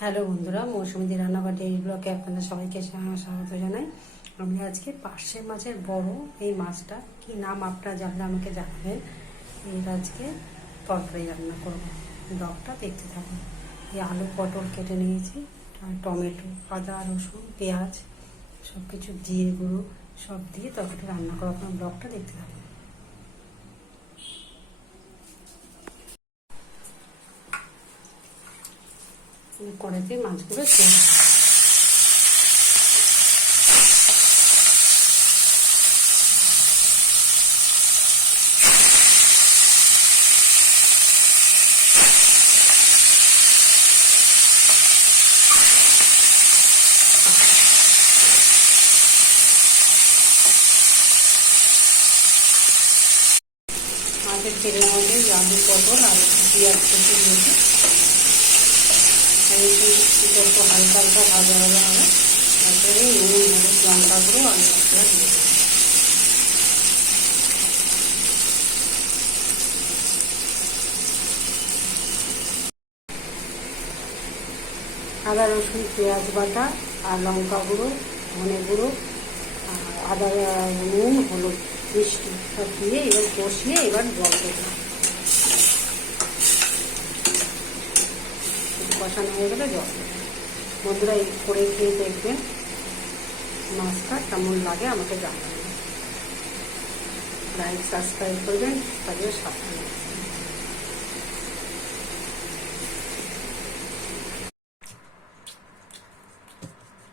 Hello বন্ধুরা, মৌসুমীদি রান্নাঘর daily ব্লগে আপনাদের সবাইকে স্বাগত জানাই। আমি আজকে পার্শে মাছের বড় এই মাছটা কি নাম আপনারা জানলে আমাকে জানাবেন। এর আজকে তরকারি রান্না করবো, ব্লগটা দেখতে থাকুন। এই আলু পটল কেটে নিয়েছি, আর টমেটো, আদা রসুন পেঁয়াজ সব কিছু জিরে গুঁড়ো সব দিয়ে তরকারিটা রান্না করবো। আপনার ব্লগটা দেখতে থাকুন। কড়াইতে মাছগুলো ছেড়ে মাছের তেলের মধ্যে আলু পটল আর পেঁয়াজ কুচি দিয়েছি। একটু হালকা হালকা ভাজা ভাজা হবে, তারপরে নুন হলুদ লঙ্কা গুঁড়ো আর মশলা দিয়ে দেবো। আদা রসুন পেঁয়াজ বাটা আর লঙ্কা গুঁড়ো ধনে গুঁড়ো আর আদা নুন হলুদ মিষ্টি সব দিয়ে এবার কষিয়ে এবার জল দেবো। কষানো হয়ে গেলে জল দেবো। বন্ধুরা এই করে খেয়ে দেখবেন মাছটা কেমন লাগে আমাকে জানাবেন। লাইক সাবস্ক্রাইব করবেন, তাদের সাথে